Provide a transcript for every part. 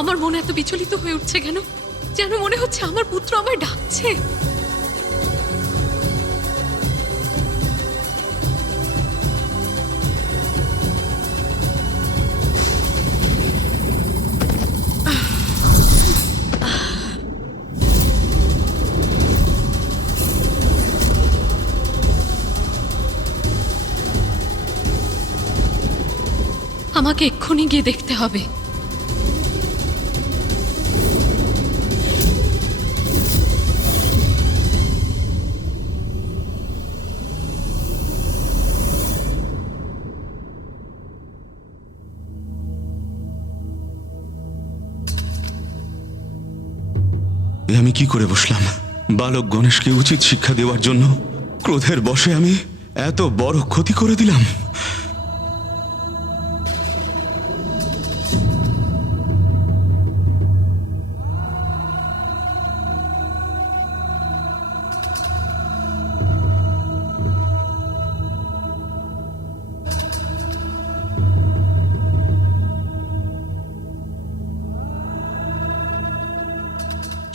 আমার মন এত বিচলিত হয়ে উঠছে কেন? যেন মনে হচ্ছে আমার পুত্র আমায় ডাকছে। আমাকে এক্ষুনি গিয়ে দেখতে হবে। আমি কি করে বসলাম? বালক গণেশকে উচিত শিক্ষা দেওয়ার জন্য ক্রোধের বশে আমি এত বড় ক্ষতি করে দিলাম।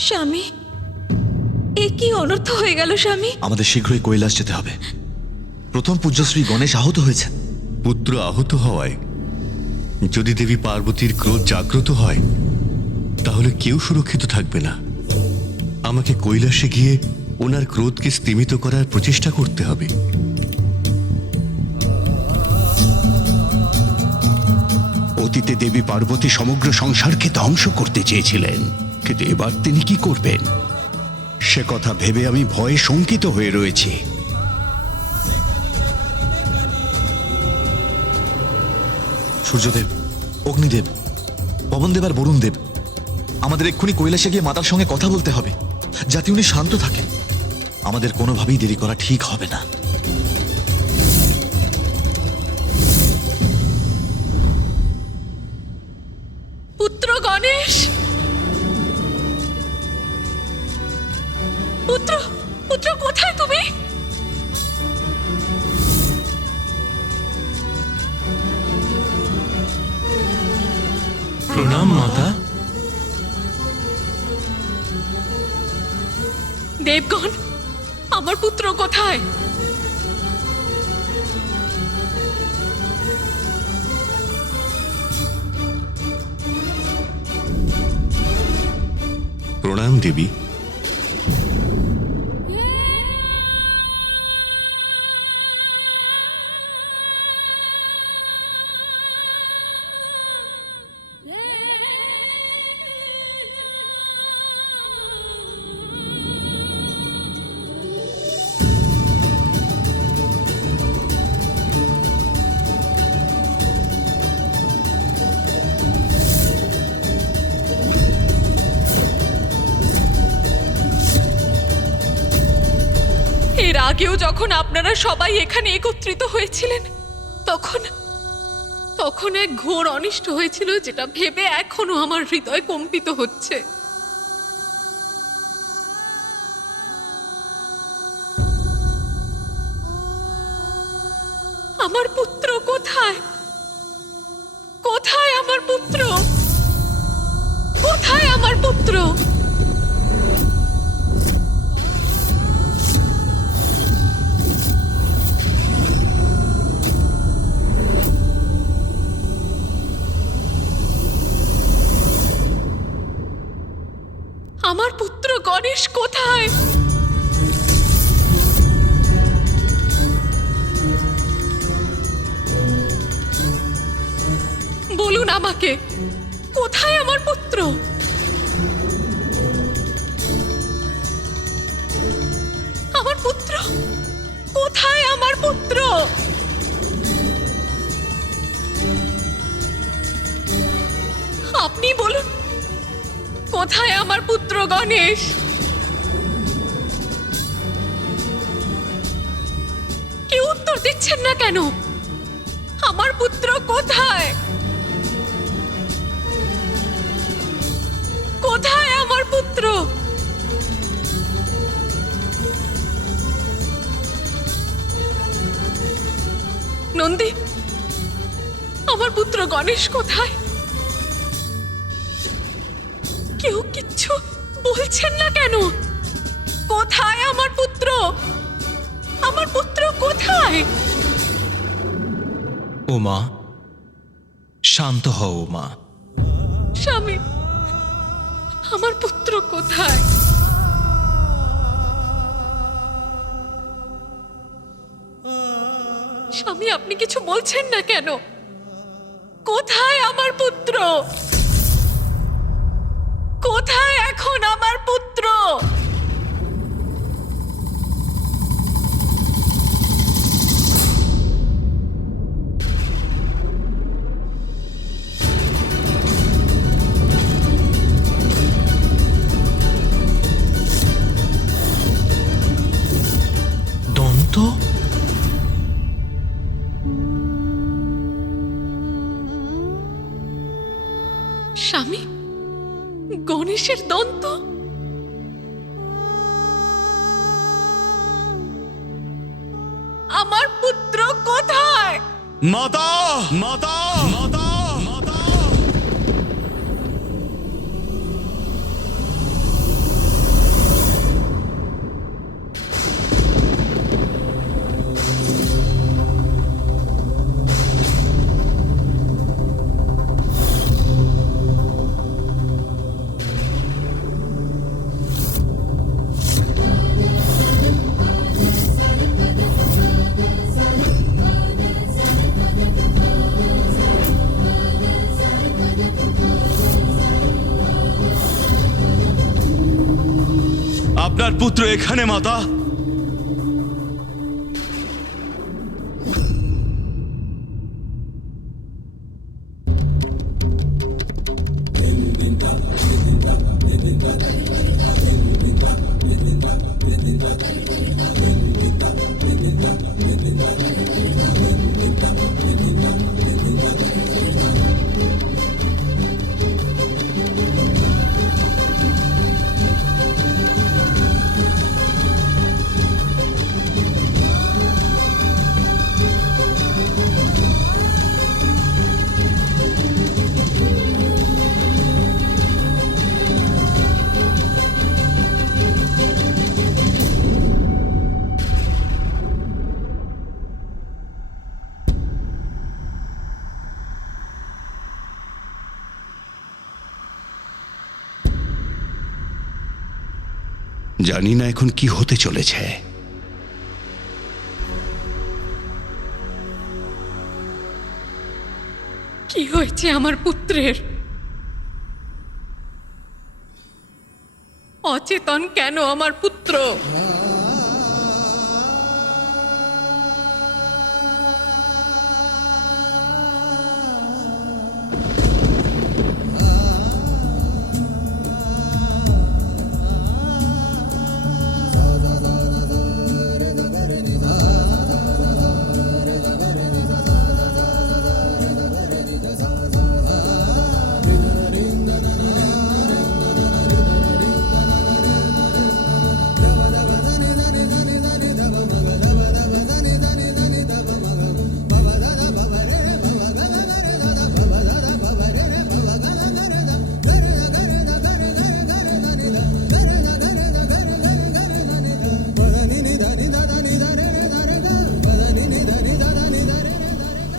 স্বামী, এ কি অনর্থ হয়ে গেল স্বামী? আমাদের শীঘ্রই কৈলাস যেতে হবে। প্রথম পূজ্যশ্রী গণেশ আহত হয়েছেন। পুত্র আহত হওয়ায় যদি দেবী পার্বতীর ক্রোধ জাগ্রত হয় তাহলে কেউ সুরক্ষিত থাকবে না। আমাকে কৈলাসে গিয়ে ওনার ক্রোধকে স্তিমিত করার প্রচেষ্টা করতে হবে। অতীতে দেবী পার্বতী সমগ্র সংসারকে ধ্বংস করতে চেয়েছিলেন, কিন্তু এবার তিনি কি করবেন সে কথা ভেবে আমি ভয়ে শঙ্কিত হয়ে রয়েছি। সূর্যদেব, অগ্নিদেব, পবনদেব আর বরুণদেব, আমাদের এক্ষুনি কৈলাসে গিয়ে মাতার সঙ্গে কথা বলতে হবে, যাতে উনি শান্ত থাকেন। আমাদের কোনোভাবেই দেরি করা ঠিক হবে না। পুত্র গণেশ, পুত্র পুত্র কোথায় তুমি? প্রণাম মাতা। দেবগণ, আমার পুত্র কোথায়? প্রণাম দেবী। এর আগেও যখন আপনারা সবাই এখানে একত্রিত হয়েছিলেন তখন তখন এক ঘোর অনিষ্ট হয়েছিল, যেটা ভেবে এখনো আমার হৃদয় কম্পিত হচ্ছে। আমার পুত্র কোথায়? কোথায় আমার পুত্র? কোথায় আমার পুত্র? আমার পুত্র গণেশ কোথায়? বলুন আমাকে, কোথায় আমার পুত্র? আমার পুত্র কোথায়? আমার পুত্র আপনি বলুন, কোথায় আমার পুত্র গণেশ? কেউ উত্তর দিচ্ছেন না কেন? আমার পুত্র কোথায়? কোথায় আমার পুত্র? নন্দী, আমার পুত্র গণেশ কোথায়? বলছেন না কেন? কোথায় আমার পুত্র? আমার পুত্র কোথায়? উমা, শান্ত হও উমা। স্বামী, আমার পুত্র কোথায়? স্বামী, আপনি কিছু বলছেন না কেন? কোথায় আমার পুত্র? কোথায় এখন আমার পুত্র? দন্ত? স্বামী, গণেশের দন্ত? আমার পুত্র কোথায়? মাতা, মাতা, মাতা, মাতা। আপনার পুত্র এখানে মাতা। জানি না এখন কি হতে চলেছে। কি হয়েছে আমার পুত্রের? অচেতন কেন আমার পুত্র?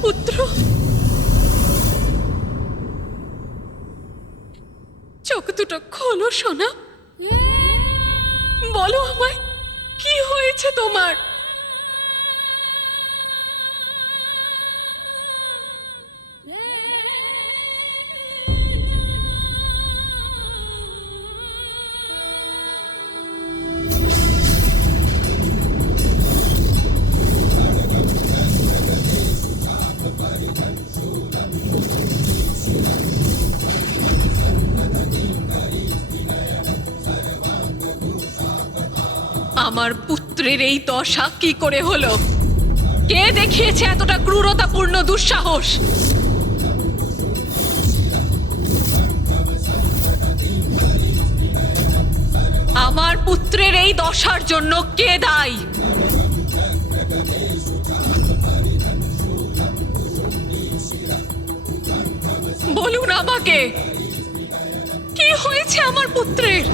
পুত্র, চোখ দুটো খোলো সোনা। বলো আমায়, কি হয়েছে তোমার? আমার পুত্রের এই দশা কি করে হলো? কে দেখিয়েছে এতটা ক্রূরতাপূর্ণ দুঃসাহস? আমার পুত্রের এই দশার জন্য কে দায়ী? বলুন আমাকে, কি কি হয়েছে আমার পুত্রের?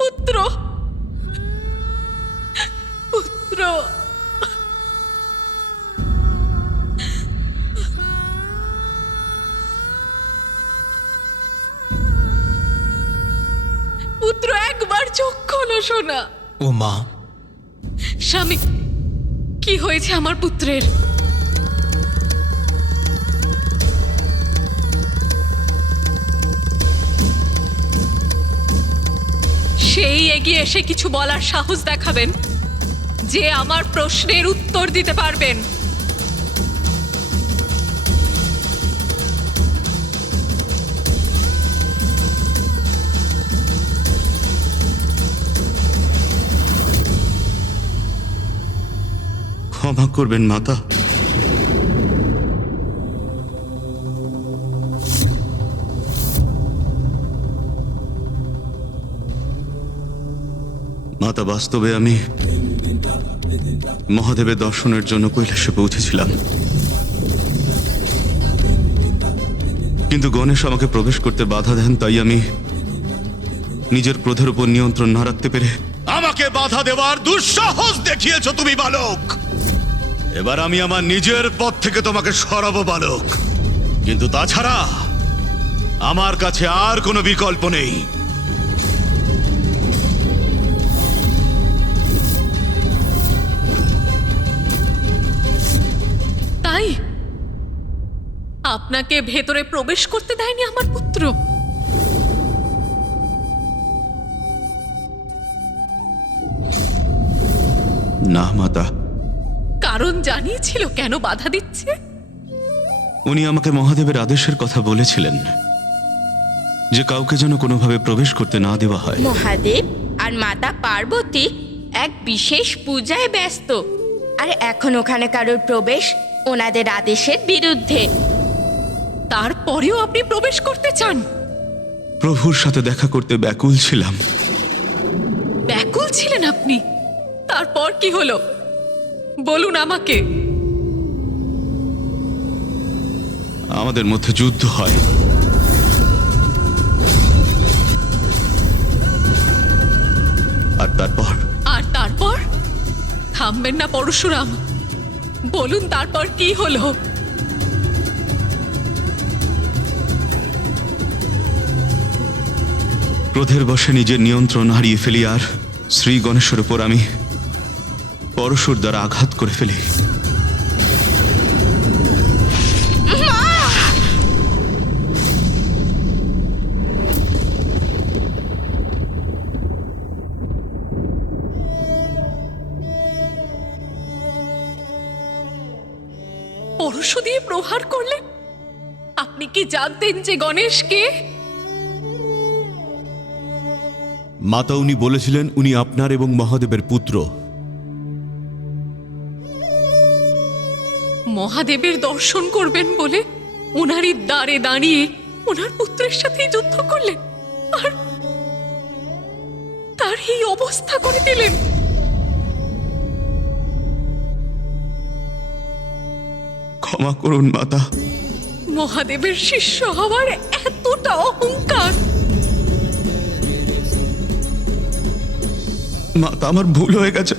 পুত্র, পুত্র, পুত্র, একবার চোখ খোলো সোনা। ও মা, স্বামী, কি হয়েছে আমার পুত্রের? সেই এগিয়ে এসে কিছু বলার সাহস দেখাবেন যে আমার প্রশ্নের উত্তর দিতে পারবেন। ক্ষমা করবেন মাতা। মাতা, বাস্তবে আমি মহাদেবের দর্শনের জন্য কৈলাসে পৌঁছেছিলাম, কিন্তু গণেশ আমাকে প্রবেশ করতে বাধা দেন। তাই আমি নিজের ক্রোধের উপর নিয়ন্ত্রণ না রাখতে পেরে আমাকে বাধা দেওয়ার দুঃসাহস দেখিয়েছ তুমি বালক। এবার আমি আমার নিজের পথ থেকে তোমাকে সরাবো বালক, কিন্তু তাছাড়া আমার কাছে আর কোনো বিকল্প নেই। তাই আপনাকে ভেতরে প্রবেশ করতে দেয়নি আমার পুত্র? না মাতা। কারণ জানিয়েছিল কেন বাধা দিচ্ছে? উনি আমাকে মহাদেবের আদেশের কথা বলেছিলেন যে কাউকে যেন কোনোভাবে প্রবেশ করতে না দেওয়া হয়। মহাদেব আর মাতা পার্বতী এক বিশেষ পূজায় ব্যস্ত, আর এখন ওখানে কারোর প্রবেশ ওনাদের আদেশের বিরুদ্ধে। তারপরেও আপনি প্রবেশ করতে চান? প্রভুর সাথে দেখা করতে ব্যাকুল ছিলাম। ব্যাকুল ছিলেন আপনি? তারপর কি হলো বলুন আমাকে। আমাদের মধ্যে যুদ্ধ হয়। আর তারপর থামবেন না পরশুরাম, বলুন তারপর কি হলো। ক্রোধের বশে নিজের নিয়ন্ত্রণ হারিয়ে ফেলি, আর শ্রী গণেশের উপর আমি পরশুর দ্বারা আঘাত করে ফেলি। পরশু দিয়ে প্রহার করলেন? আপনি কি জানতেন যে গণেশ কে? মাতা, উনি বলেছিলেন উনি আপনার এবং মহাদেবের পুত্র। মহাদেবের দর্শন করবেন বলে ওনারই দ্বারে দাঁড়িয়ে ওনার পুত্রের সাথেই যুদ্ধ করলেন, আর তার এই অবস্থা করে দিলেন। ক্ষমা করুন মাতা। মহাদেবের শিষ্য হওয়ার এতটা অহংকার! মাতা, আমার ভুল হয়ে গেছে,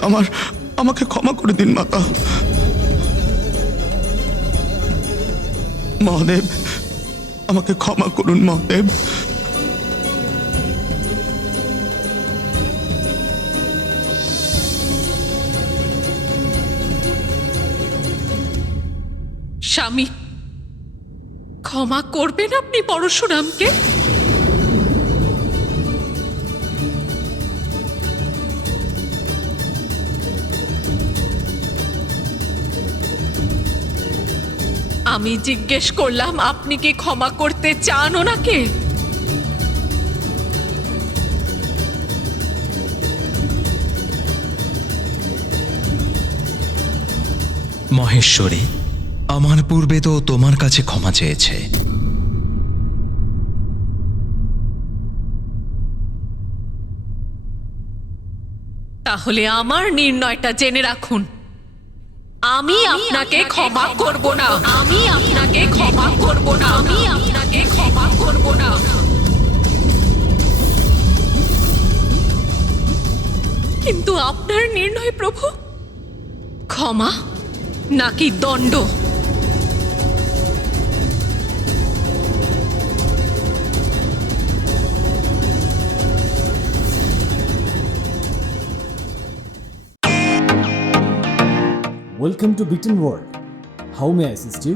আমাকে ক্ষমা করে দিন মাতা। মহাদেব, আমাকে ক্ষমা করুন মহাদেব। স্বামী, ক্ষমা করবেন আপনি পরশুরামকে? আমি জিজ্ঞেস করলাম আপনি কি ক্ষমা করতে চান ওনাকে? মহেশ্বরী, আমার পূর্বে তো তোমার কাছে ক্ষমা চেয়েছে। তাহলে আমার নির্ণয়টা জেনে রাখুন। আমি আপনাকে ক্ষমা করব না, আমি আপনাকে ক্ষমা করব না, আমি আপনাকে ক্ষমা করব না। কিন্তু আপনার নির্ণয় প্রভু, ক্ষমা নাকি দণ্ড? Welcome to Bitten world. How may assist you?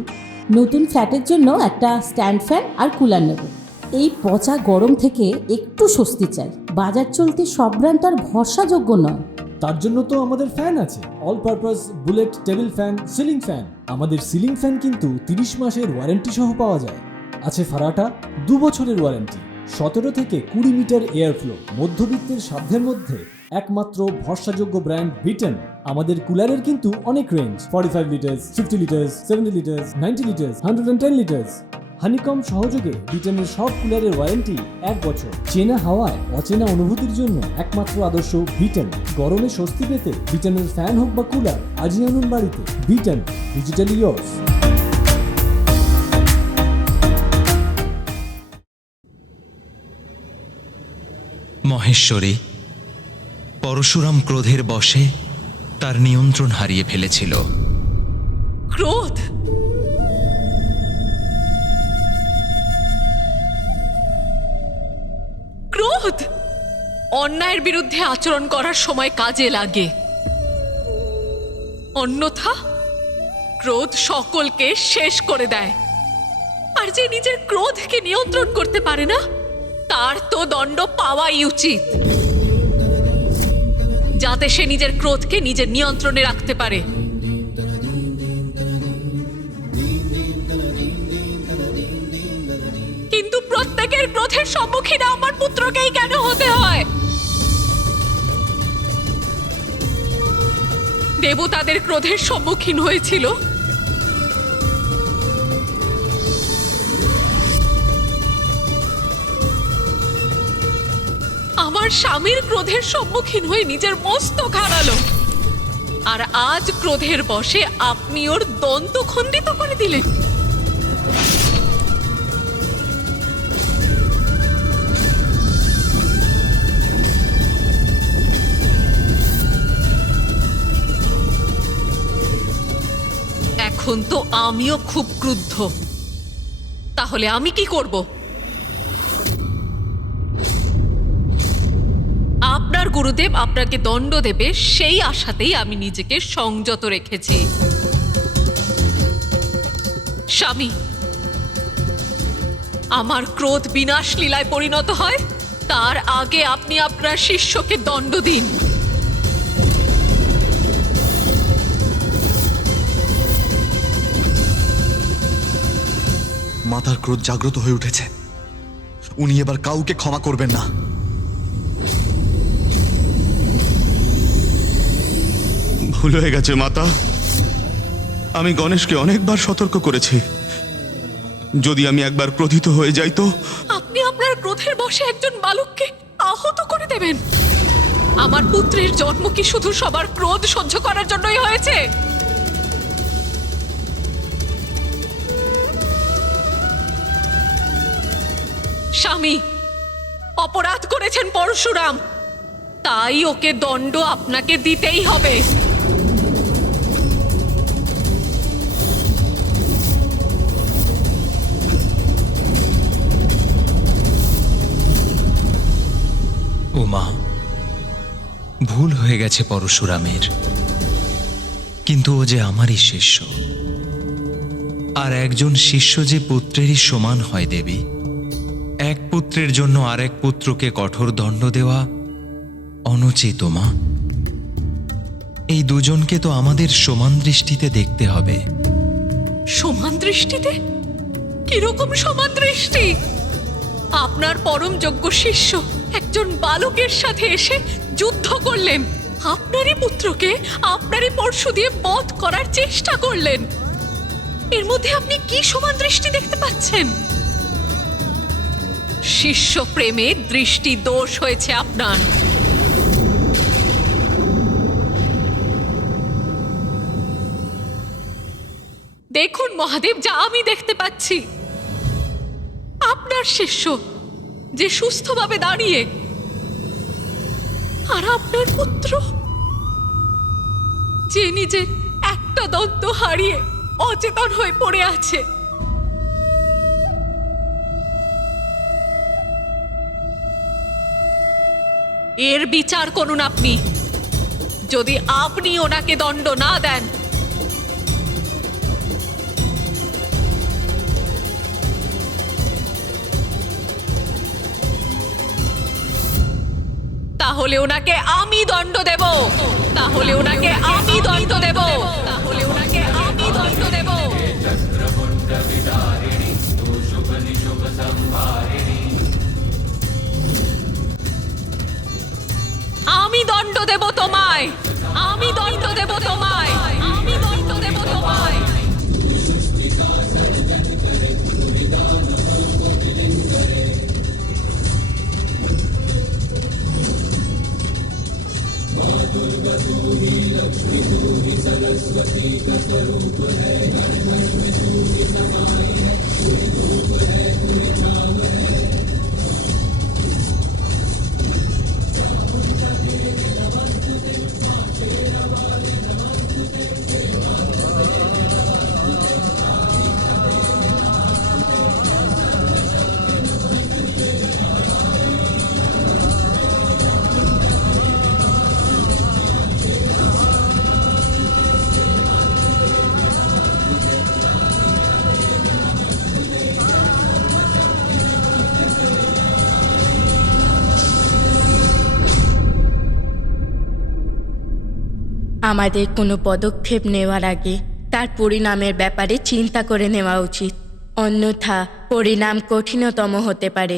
নতুন ফ্ল্যাটের জন্য একটা স্ট্যান্ড ফ্যান আর কুলার নেব। এই পচা গরম থেকে একটু স্বস্তি চাই। বাজার চলতে সব ব্র্যান্ড আর ভরসাযোগ্য নয়। তার জন্য তো আমাদের ফ্যান আছে, all purpose bullet table fan, ceiling fan. আমাদের সিলিং ফ্যান কিন্তু 30 মাসের ওয়ারেন্টি সহ পাওয়া যায়। আছে ফারাটা 2 বছরের ওয়ারেন্টি, 17 থেকে 20 মিটার এয়ার ফ্লো, মধ্যবিত্তের সাধ্যের মধ্যে একমাত্র ভরসাযোগ্য ব্র্যান্ড বিটেন। আমাদের কুলারের কিন্তু অনেক range, 45 litres, 50 litres, 70 litres, 90 litres, 110 litres. Honeycomb সহযোগে বিটেনের সব কুলারের ওয়ারেন্টি 1 বছর। চেনা হাওয়ায় অচেনা অনুভূতির জন্য একমাত্র আদর্শ বিটেন। গরমে স্বস্তি পেতে বিটেনের ফ্যান হোক বা কুলার, আজই আনুন বাড়িতে। বিটেন, ডিজিটালি ইয়ার্স। মহেশ্বরী, পরশুরাম ক্রোধের বশে তার নিয়ন্ত্রণ হারিয়ে ফেলেছিল। ক্রোধ? ক্রোধ অন্যায়ের বিরুদ্ধে আচরণ করার সময় কাজে লাগে, অন্যথা ক্রোধ সকলকে শেষ করে দেয়। আর যে নিজের ক্রোধকে নিয়ন্ত্রণ করতে পারে না, তার তো দণ্ড পাওয়াই উচিত, যাতে সে নিজের ক্রোধকে নিজের নিয়ন্ত্রণে রাখতে পারে। কিন্তু প্রত্যেকের ক্রোধের সম্মুখীন আমার পুত্রকেই কেন হতে হয়? দেবতাদের ক্রোধের সম্মুখীন হয়েছিল, আমার স্বামীর ক্রোধের সম্মুখীন হয়ে নিজের মস্তক হারালো, আর আজ ক্রোধের বশে আপনি ওর দন্ত খণ্ডিত করে দিলেন। এখন তো আমিও খুব ক্রুদ্ধ। তাহলে আমি কি করব? আপনার গুরুদেব আপনাকে দণ্ড দেবে সেই আশাতেই আমি নিজেকে সংযত রেখেছি। স্বামী, আমার ক্রোধ বিনাশ লীলায় পরিণত হয় তার আগে আপনি আপনার শিষ্যকে দণ্ড দিন। মাতার ক্রোধ জাগ্রত হয়ে উঠেছে। উনি এবার কাউকে ক্ষমা করবেন না। ভুল হয়ে গেছে মাতা। আমি গণেশকে অনেকবার সতর্ক করেছি, যদি আমি একবার ক্রোধিত হয়ে যাই তো। আপনি আপনার ক্রোধের বশে একজন বালককে আহত করে দেবেন। আমার পুত্রের জন্ম কি শুধু সবার ক্রোধ সহ্য করার জন্যই হয়েছে? স্বামী, অপরাধ করেছেন পরশুরাম, তাই ওকে দণ্ড আপনাকে দিতেই হবে। উমা, ভুল হয়ে গেছে পরশুরামের, কিন্তু ও যে আমারই শিষ্য, আর একজন শিষ্য যে পুত্রেরই সমান হয় দেবী। এক পুত্রের জন্য আরেক পুত্রকে কঠোর দণ্ড দেওয়া অনুচিত মা। এই দুজনকে তো আমাদের সমান দৃষ্টিতে দেখতে হবে। সমান দৃষ্টিতে? কিরকম সমান দৃষ্টি? আপনার পরম যোগ্য শিষ্য একজন বালকের সাথে এসে যুদ্ধ করলেন, আপনারই পুত্রকে আপনারই পরশু দিয়ে বধ করার চেষ্টা করলেন। এর মধ্যে আপনি কি সমান দৃষ্টি দেখতে পাচ্ছেন? শিষ্য প্রেমে দৃষ্টি দোষ হয়েছে আপনার। দেখুন মহাদেব, যা আমি দেখতে পাচ্ছি, আপনার শিষ্য যে সুস্থভাবে দাঁড়িয়ে, আর আপনার পুত্র যে নিজের একটা দন্ত হারিয়ে অচেতন হয়ে পড়ে আছে। এর বিচার করুন আপনি। যদি আপনি ওনাকে দণ্ড না দেন, তাহলে ওনাকে আমি দণ্ড দেব, তাহলে ওনাকে আমি দণ্ড দেব, তাহলে ওনাকে আমি দণ্ড দেব। আমি দণ্ড দেব তোমায়, আমি দণ্ড দেব তোমায়, আমি দণ্ড দেব তোমায়। আমাদের কোনো পদক্ষেপ নেওয়ার আগে তার পরিণামের ব্যাপারে চিন্তা করে নেওয়া উচিত, অন্যথা পরিণাম কঠিনতম হতে পারে।